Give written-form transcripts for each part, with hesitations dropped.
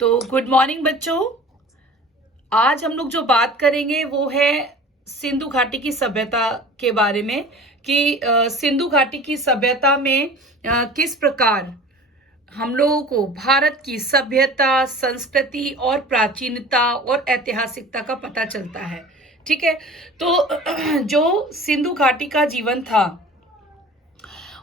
तो good morning बच्चों। आज हम लोग जो बात करेंगे वो है सिंधु घाटी की सभ्यता के बारे में कि सिंधु घाटी की सभ्यता में किस प्रकार हम लोगों को भारत की सभ्यता, संस्कृति और प्राचीनता और ऐतिहासिकता का पता चलता है। ठीक है, तो जो सिंधु घाटी का जीवन था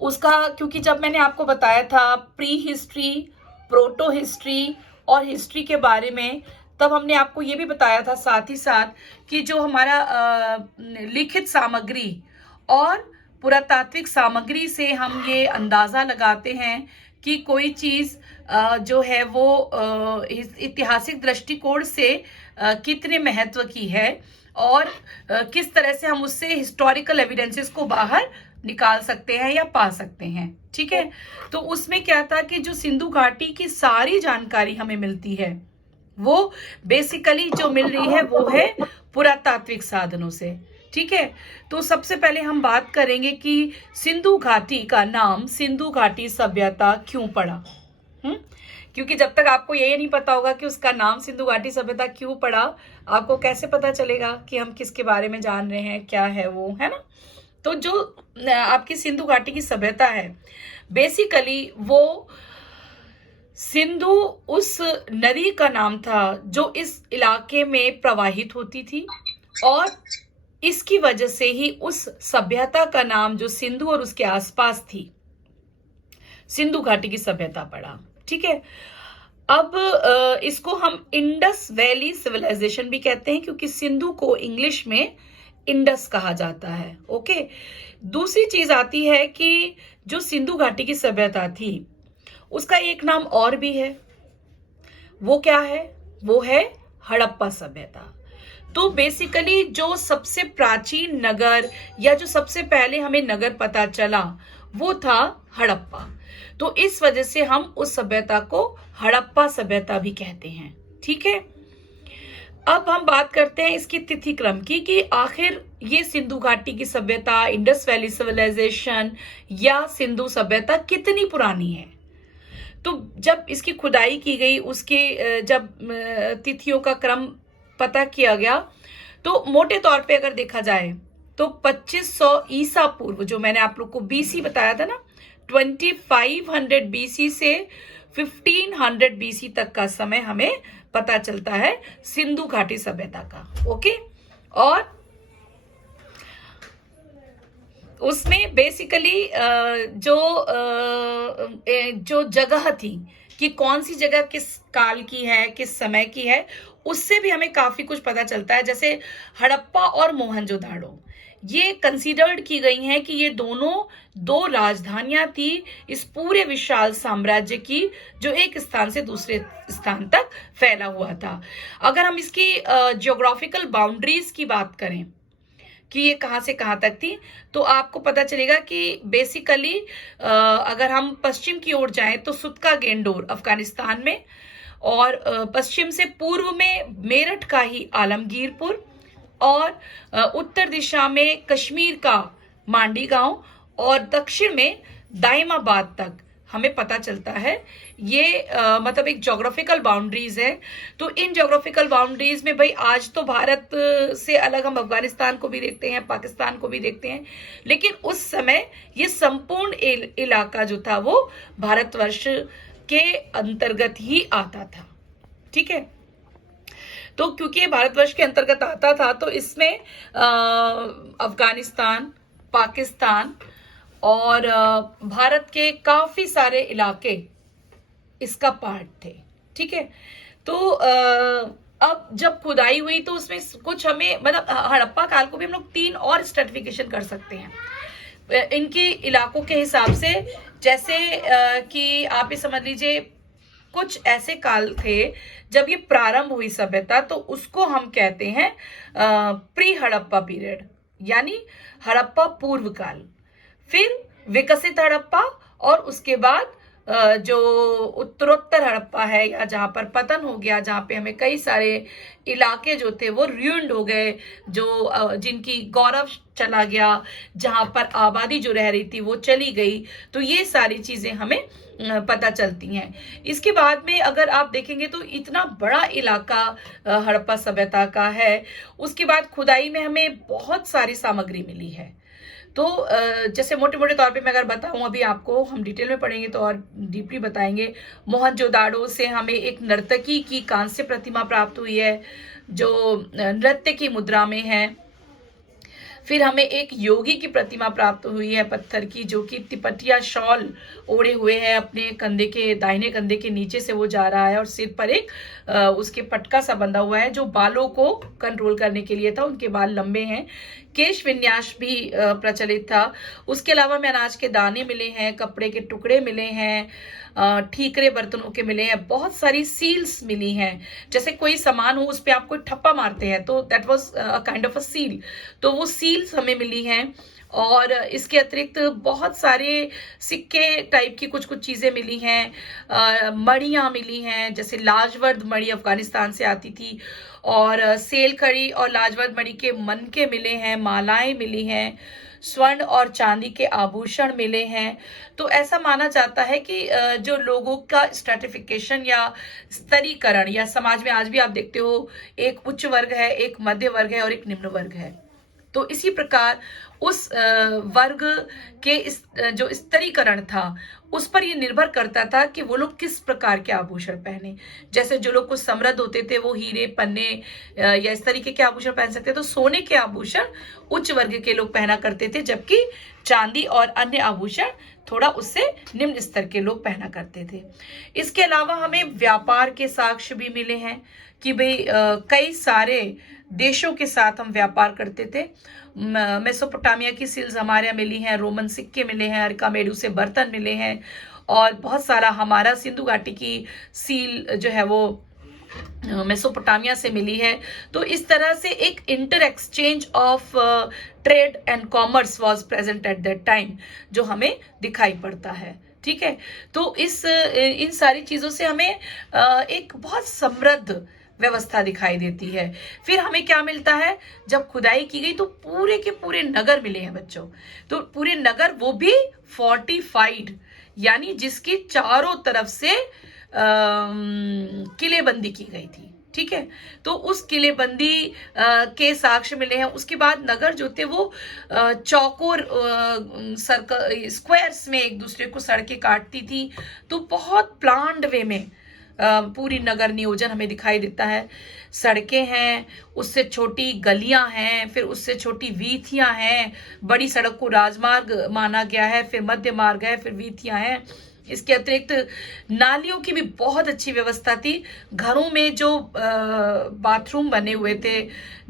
उसका, क्योंकि जब मैंने आपको बताया था प्री हिस्ट्री, प्रोटो हिस्ट्री और हिस्ट्री के बारे में, तब हमने आपको ये भी बताया था साथ ही साथ कि जो हमारा लिखित सामग्री और पुरातात्विक सामग्री से हम ये अंदाजा लगाते हैं कि कोई चीज जो है वो ऐतिहासिक दृष्टिकोण से कितने महत्व की है और किस तरह से हम उससे हिस्टोरिकल एविडेंसेस को बाहर निकाल सकते हैं या पा सकते हैं। ठीक है, तो उसमें क्या था कि जो सिंधु घाटी की सारी जानकारी हमें मिलती है वो बेसिकली जो मिल रही है वो है पुरातात्विक साधनों से। ठीक है, तो सबसे पहले हम बात करेंगे कि सिंधु घाटी का नाम सिंधु घाटी सभ्यता क्यों पड़ा। क्योंकि जब तक आपको ये नहीं पता होगा कि उसका नाम सिंधु घाटी सभ्यता क्यों पड़ा, आपको कैसे पता चलेगा कि हम किसके बारे में जान रहे हैं, क्या है वो, है ना। तो जो आपकी सिंधु घाटी की सभ्यता है बेसिकली वो सिंधु उस नदी का नाम था जो इस इलाके में प्रवाहित होती थी और इसकी वजह से ही उस सभ्यता का नाम जो सिंधु और उसके आसपास थी सिंधु घाटी की सभ्यता पड़ा। ठीक है, अब इसको हम इंडस वैली सिविलाइजेशन भी कहते हैं क्योंकि सिंधु को इंग्लिश में इंडस कहा जाता है। ओके, दूसरी चीज आती है कि जो सिंधु घाटी की सभ्यता थी उसका एक नाम और भी है। वो क्या है? वो है हड़प्पा सभ्यता। तो बेसिकली जो सबसे प्राचीन नगर या जो सबसे पहले हमें नगर पता चला वो था हड़प्पा। तो इस वजह से हम उस सभ्यता को हड़प्पा सभ्यता भी कहते हैं। ठीक है, अब हम बात करते हैं इसकी तिथि क्रम की कि आखिर ये सिंधु घाटी की सभ्यता, इंडस वैली सिविलाइजेशन या सिंधु सभ्यता कितनी पुरानी है। तो जब इसकी खुदाई की गई, उसके जब तिथियों का क्रम पता किया गया तो मोटे तौर पे अगर देखा जाए तो 2500 ईसा पूर्व, जो मैंने आप लोग को बीसी बताया था ना, 2500 बीसी से 1500 बीसी तक का समय हमें पता चलता है सिंधु घाटी सभ्यता का। ओके, और उसमें बेसिकली जो जगह थी कि कौन सी जगह किस काल की है, किस समय की है, उससे भी हमें काफी कुछ पता चलता है। जैसे हड़प्पा और मोहनजोदाड़ो ये कंसीडर्ड की गई हैं कि ये दोनों दो राजधानियां थी इस पूरे विशाल साम्राज्य की जो एक स्थान से दूसरे स्थान तक फैला हुआ था। अगर हम इसकी जियोग्राफिकल बाउंड्रीज की बात करें कि ये कहां से कहां तक थी, तो आपको पता चलेगा कि बेसिकली अगर हम पश्चिम की ओर जाएं तो सुतका गेंडोर अफगानिस्तान में, और पश्चिम से पूर्व में मेरठ का ही आलमगीरपुर, और उत्तर दिशा में कश्मीर का मांडी गांव, और दक्षिण में दाइमाबाद तक हमें पता चलता है। ये मतलब एक ज्योग्राफिकल बाउंड्रीज है। तो इन ज्योग्राफिकल बाउंड्रीज में भाई आज तो भारत से अलग हम अफगानिस्तान को भी देखते हैं, पाकिस्तान को भी देखते हैं, लेकिन उस समय ये संपूर्ण इलाका जो था वो भारतवर्ष के अंतर्गत ही आता था। ठीक है, तो क्योंकि ये भारतवर्ष के अंतर्गत आता था तो इसमें अफगानिस्तान, पाकिस्तान और भारत के काफी सारे इलाके इसका पार्ट थे। ठीक है, तो अब जब खुदाई हुई तो उसमें कुछ हमें मतलब हड़प्पा काल को भी हम लोग 3 और स्ट्रेटिफिकेशन कर सकते हैं इनके इलाकों के हिसाब से। जैसे कि आप ये समझ लीजिए कुछ ऐसे काल थे जब ये प्रारंभ हुई सभ्यता, तो उसको हम कहते हैं प्री हड़प्पा पीरियड, यानी हड़प्पा पूर्व काल। फिर विकसित हड़प्पा, और उसके बाद जो उत्तरोत्तर हड़प्पा है या जहां पर पतन हो गया, जहां पे हमें कई सारे इलाके जो थे वो ruined हो गए, जो जिनकी गौरव चला गया, जहां पर आबादी जो रह रही थी वो चली गई। तो ये सारी चीजें हमें पता चलती हैं। इसके बाद में अगर आप देखेंगे तो इतना बड़ा इलाका हड़प्पा सभ्यता का है। उसके बाद खुदाई में हमें बहुत सारी सामग्री मिली है। तो जैसे मोटे-मोटे तौर पे मैं अगर बताऊँ अभी आपको, हम डिटेल में पढ़ेंगे तो और डीपली बताएँगे। मोहनजोदाड़ो से हमें एक नर्तकी की कांस्य प्रतिमा प्राप्त हुई है, जो नृत्य की मुद्रा में है। फिर हमें एक योगी की प्रतिमा प्राप्त हुई है पत्थर की, जो कि तिपटिया शॉल ओढ़े हुए है, अपने कंधे के दाहिने कंधे के नीचे से वो जा रहा है, और सिर पर एक उसके पटका सा बंधा हुआ है, जो बालों को कंट्रोल करने के लिए था। उनके बाल लंबे हैं। केश विन्यास भी प्रचलित था। उसके अलावा में अनाज के दाने मिले हैं, कपड़े के टुकड़े मिले हैं, ठीकरे बर्तनों के मिले हैं, बहुत सारी सील्स मिली हैं। जैसे कोई सामान हो उस पे आप कोई ठप्पा मारते हैं तो that was a kind of a seal, तो वो सील्स हमें मिली हैं। और इसके अतिरिक्त बहुत सारे सिक्के टाइप की कुछ कुछ चीजें मिली हैं। मणियां मिली हैं, जैसे लाजवर्द मणि अफगानिस्तान से आती थी, और सेलखड़ी और लाजवर्द मणि के मनके मिले हैं, मालाएं मिली हैं, स्वर्ण और चांदी के आभूषण मिले हैं। तो ऐसा माना जाता है कि जो लोगों का स्ट्रेटिफिकेशन या स्तरीकरण, या समाज में आज भी आप देखते हो एक उच्च वर्ग है, एक मध्य वर्ग है और एक निम्न वर्ग है। तो इसी प्रकार उस वर्ग के जो स्तरीकरण था, उस पर ये निर्भर करता था कि वो लोग किस प्रकार के आभूषण पहने। जैसे जो लोग कुछ समृद्ध होते थे वो हीरे पन्ने या इस तरीके के आभूषण पहन सकते, तो सोने के आभूषण उच्च वर्ग के लोग पहना करते थे, जबकि चांदी और अन्य आभूषण थोड़ा उससे निम्न स्तर के लोग पहना करते थे। इसके अलावा हमें व्यापार के साक्ष्य भी मिले हैं कि भाई कई सारे देशों के साथ हम व्यापार करते थे। मेसोपोटामिया की सील्स हमारे यहाँ मिली हैं, रोमन सिक्के मिले हैं, अरकामेडू से बर्तन मिले हैं, और बहुत सारा हमारा सिंधु घाटी की सील जो है वो मेसोपोटामिया से मिली है। तो इस तरह से एक inter exchange of trade and commerce was present at that time, जो हमें दिखाई पड़ता है। ठीक है, तो इन सारी चीजों से हमें एक बहुत समृद्ध व्यवस्था दिखाई देती है। फिर हमें क्या मिलता है, जब खुदाई की गई तो पूरे के पूरे नगर मिले हैं बच्चों। तो पूरे नगर, वो भी फोर्टिफाइड, यानी जिसकी चारों तरफ से किलेबंदी की गई थी। ठीक है, तो उस किलेबंदी के साक्ष्य मिले हैं। उसके बाद नगर जो थे वो चौकोर सर्कल स्क्वायर्स में एक दूसरे को सड़कें काटती थी। तो बहुत प्लान्ड वे में पूरी नगर नियोजन हमें दिखाई देता है। सड़कें हैं, उससे छोटी गलियां हैं, फिर उससे छोटी वीथियां हैं, बड़ी सड़क को राजमार्ग माना गया है, फिर मध्य मार्ग है, फिर वीथियां हैं। इसके अतिरिक्त नालियों की भी बहुत अच्छी व्यवस्था थी। घरों में जो बाथरूम बने हुए थे,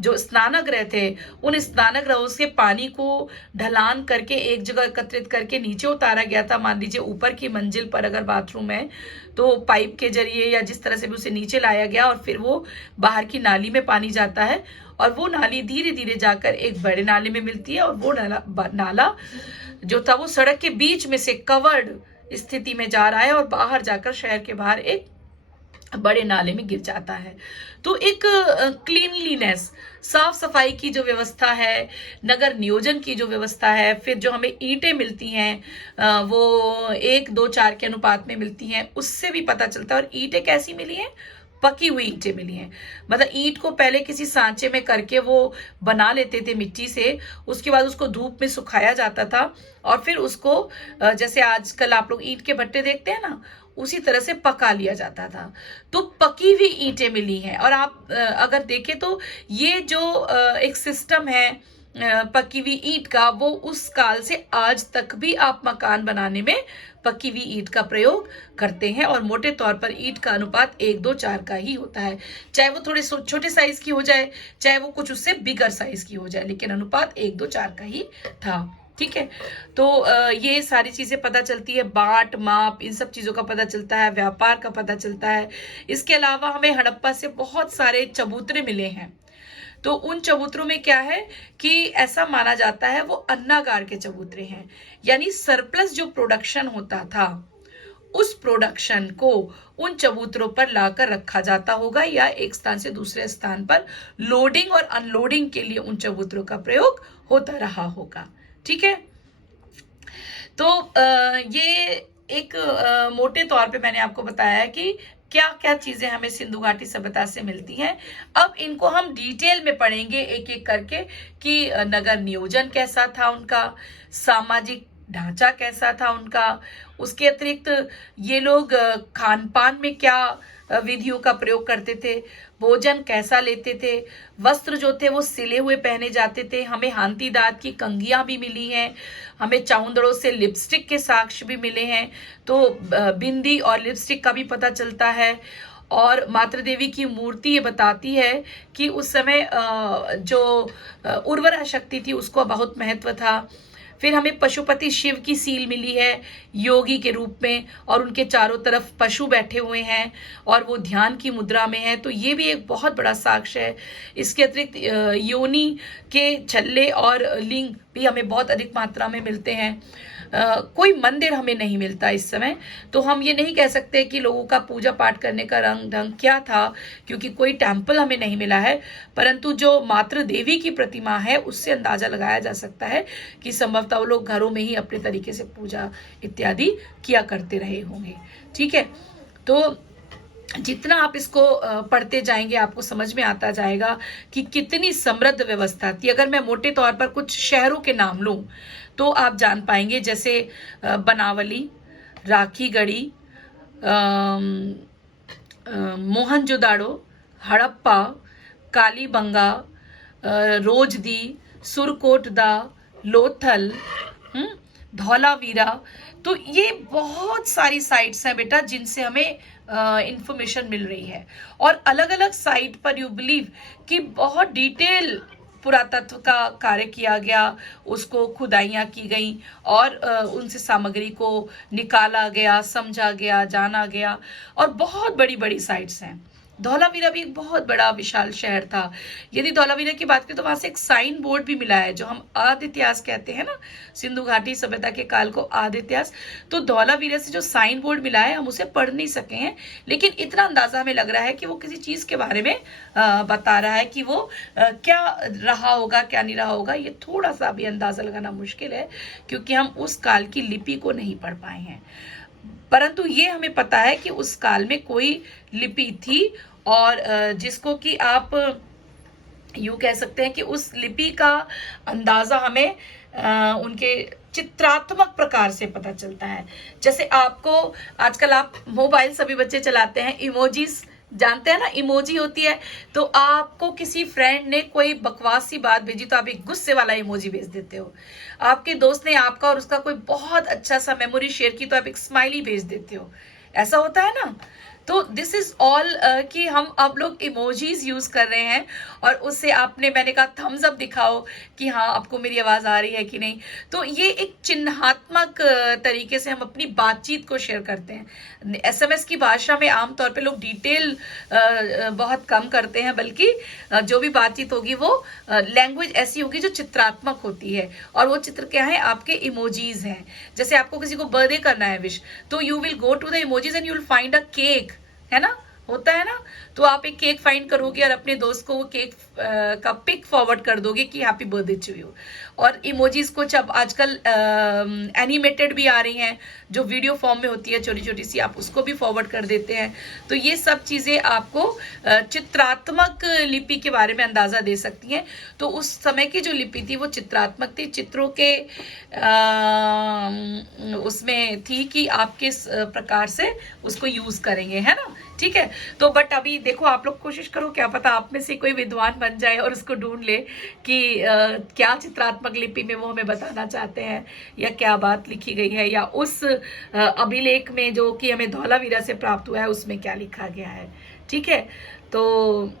जो स्नानगृह थे, उन स्नानगृहों से पानी को ढलान करके एक जगह एकत्रित करके नीचे उतारा गया था। मान लीजिए ऊपर की मंजिल पर अगर बाथरूम है तो पाइप के जरिए या जिस तरह से भी उसे नीचे लाया गया, और फिर वो बाहर की नाली में पानी जाता है, और वो नाली धीरे धीरे जाकर एक बड़े नाले में मिलती है, और वो नाला जो था वो सड़क के बीच में से कवर्ड स्थिति में जा रहा है, और बाहर जाकर शहर के बाहर एक बड़े नाले में गिर जाता है। तो एक क्लीनलीनेस, साफ सफाई की जो व्यवस्था है, नगर नियोजन की जो व्यवस्था है, फिर जो हमें ईंटें मिलती हैं वो 1:2:4 के अनुपात में मिलती हैं, उससे भी पता चलता है। और ईंटें कैसी मिली हैं, पकी हुई ईंटें मिली हैं। मतलब ईंट को पहले किसी सांचे में करके वो बना लेते थे मिट्टी से, उसके बाद उसको धूप में सुखाया जाता था, और फिर उसको जैसे आजकल आप लोग ईंट के भट्टे देखते हैं ना, उसी तरह से पका लिया जाता था। तो पकी हुई ईंटें मिली हैं। और आप अगर देखें तो ये जो एक सिस्टम है पकी हुई ईंट का, वो उस काल से आज तक भी आप मकान बनाने में पकी हुई ईंट का प्रयोग करते हैं। और मोटे तौर पर ईंट का अनुपात 1:2:4 का ही होता है, चाहे वो थोड़े छोटे साइज की हो जाए, चाहे वो कुछ उससे बिगर साइज की हो जाए, लेकिन अनुपात 1:2:4 का ही था। ठीक है, तो ये सारी चीजें पता चलती है, बाट माप इन सब चीजों का पता चलता है, व्यापार का पता चलता है। इसके अलावा हमें हड़प्पा से बहुत सारे चबूतरे मिले हैं। तो उन चबूतरों में क्या है कि ऐसा माना जाता है वो अन्नागार के चबूतरे हैं, यानी सरप्लस जो प्रोडक्शन होता था, उस प्रोडक्शन को उन चबूतरों पर लाकर रखा जाता होगा, या एक स्थान से दूसरे स्थान पर लोडिंग और अनलोडिंग के लिए उन चबूतरों का प्रयोग होता रहा होगा। ठीक है, तो ये एक मोटे तौर पे मैंने आपको बताया है कि क्या क्या चीजें हमें सिंधु घाटी सभ्यता से मिलती हैं। अब इनको हम डिटेल में पढ़ेंगे एक एक करके कि नगर नियोजन कैसा था उनका, सामाजिक ढांचा कैसा था उनका, उसके अतिरिक्त ये लोग खान पान में क्या विधियों का प्रयोग करते थे, भोजन कैसा लेते थे, वस्त्र जो थे वो सिले हुए पहने जाते थे। हमें हांती दांत की कंघियां भी मिली हैं, हमें चाउंदड़ों से लिपस्टिक के साक्ष्य भी मिले हैं, तो बिंदी और लिपस्टिक का भी पता चलता है। और मातृ देवी की मूर्ति ये बताती है कि उस समय जो उर्वरा शक्ति थी उसको बहुत महत्व था। फिर हमें पशुपति शिव की सील मिली है योगी के रूप में, और उनके चारों तरफ पशु बैठे हुए हैं और वो ध्यान की मुद्रा में है, तो ये भी एक बहुत बड़ा साक्ष्य है। इसके अतिरिक्त योनि के छल्ले और लिंग भी हमें बहुत अधिक मात्रा में मिलते हैं। कोई मंदिर हमें नहीं मिलता इस समय, तो हम ये नहीं कह सकते कि लोगों का पूजा पाठ करने का रंग ढंग क्या था, क्योंकि कोई टेम्पल हमें नहीं मिला है। परंतु जो मातृ देवी की प्रतिमा है उससे अंदाजा लगाया जा सकता है कि संभवतः वो लोग घरों में ही अपने तरीके से पूजा इत्यादि किया करते रहे होंगे। ठीक है, तो जितना आप इसको पढ़ते जाएंगे आपको समझ में आता जाएगा कि कितनी समृद्ध व्यवस्था थी। अगर मैं मोटे तौर पर कुछ शहरों के नाम लूं तो आप जान पाएंगे, जैसे बनावली, राखीगढ़ी, मोहनजोदाड़ो, हड़प्पा, कालीबंगा, रोजदी, सुरकोटदा, लोथल, धौलावीरा। तो ये बहुत सारी साइट्स हैं बेटा जिनसे हमें इंफॉर्मेशन मिल रही है, और अलग अलग साइट पर यू बिलीव कि बहुत डिटेल पुरातत्व का कार्य किया गया, उसको खुदाइयाँ की गई और उनसे सामग्री को निकाला गया, समझा गया, जाना गया, और बहुत बड़ी बड़ी साइट्स हैं। धौलावीरा भी एक बहुत बड़ा विशाल शहर था। यदि धौलावीरा की बात करें तो वहां से एक साइन बोर्ड भी मिला है, जो हम आदि इतिहास कहते हैं ना, सिंधु घाटी सभ्यता के काल को आदि इतिहास। तो धौलावीरा से जो साइन बोर्ड मिला है हम उसे पढ़ नहीं सके हैं, लेकिन इतना अंदाजा हमें लग रहा है कि वो किसी चीज के बारे में बता रहा है कि वो क्या रहा होगा क्या नहीं रहा होगा। ये थोड़ा सा भी अंदाजा लगाना मुश्किल है क्योंकि हम उस काल की लिपि को नहीं पढ़ पाए हैं, परंतु ये हमें पता है कि उस काल में कोई लिपि थी, और जिसको कि आप यूं कह सकते हैं कि उस लिपि का अंदाजा हमें उनके चित्रात्मक प्रकार से पता चलता है। जैसे आपको आजकल आप मोबाइल सभी बच्चे चलाते हैं, इमोजीज जानते हैं ना, इमोजी होती है। तो आपको किसी फ्रेंड ने कोई बकवास सी बात भेजी तो आप एक गुस्से वाला इमोजी भेज देते हो। आपके दोस्त ने आपका और उसका कोई बहुत अच्छा सा मेमोरी शेयर की तो आप एक स्माइली भेज देते हो। ऐसा होता है ना। तो दिस इज ऑल कि हम अब लोग इमोजीज यूज कर रहे हैं, और उससे आपने, मैंने कहा थम्स अप दिखाओ कि हाँ आपको मेरी आवाज आ रही है कि नहीं। तो ये एक चिन्हात्मक तरीके से हम अपनी बातचीत को शेयर करते हैं। एसएमएस की भाषा में आमतौर पे लोग डिटेल बहुत कम करते हैं, बल्कि जो भी बातचीत होगी वो लैंग्वेज ऐसी होगी जो चित्रात्मक होती है, और वो चित्र क्या है, आपके इमोजीज हैं। जैसे आपको किसी को बर्थडे करना है विश, तो you will go to the emojis and you will find a cake, है ना, होता है ना। तो आप एक केक फाइंड करोगे और अपने दोस्त को वो केक का पिक फॉरवर्ड कर दोगे कि हैप्पी बर्थडे टू यू। और इमोजीज को जब आजकल एनिमेटेड भी आ रही हैं जो वीडियो फॉर्म में होती है छोटी छोटी सी, आप उसको भी फॉरवर्ड कर देते हैं। तो ये सब चीजें आपको चित्रात्मक लिपि के बारे में अंदाजा दे सकती हैं। तो उस समय की जो लिपि थी वो चित्रात्मक थी, चित्रों के उसमें थी कि आप किस प्रकार से उसको यूज करेंगे, है ना। ठीक है, तो बट अभी देखो आप लोग कोशिश करो, क्या पता आप में से कोई विद्वान बन जाए और उसको ढूंढ ले कि क्या चित्रात्मक लिपि में वो हमें बताना चाहते हैं, या क्या बात लिखी गई है, या उस अभिलेख में जो कि हमें धौलावीरा से प्राप्त हुआ है उसमें क्या लिखा गया है। ठीक है, तो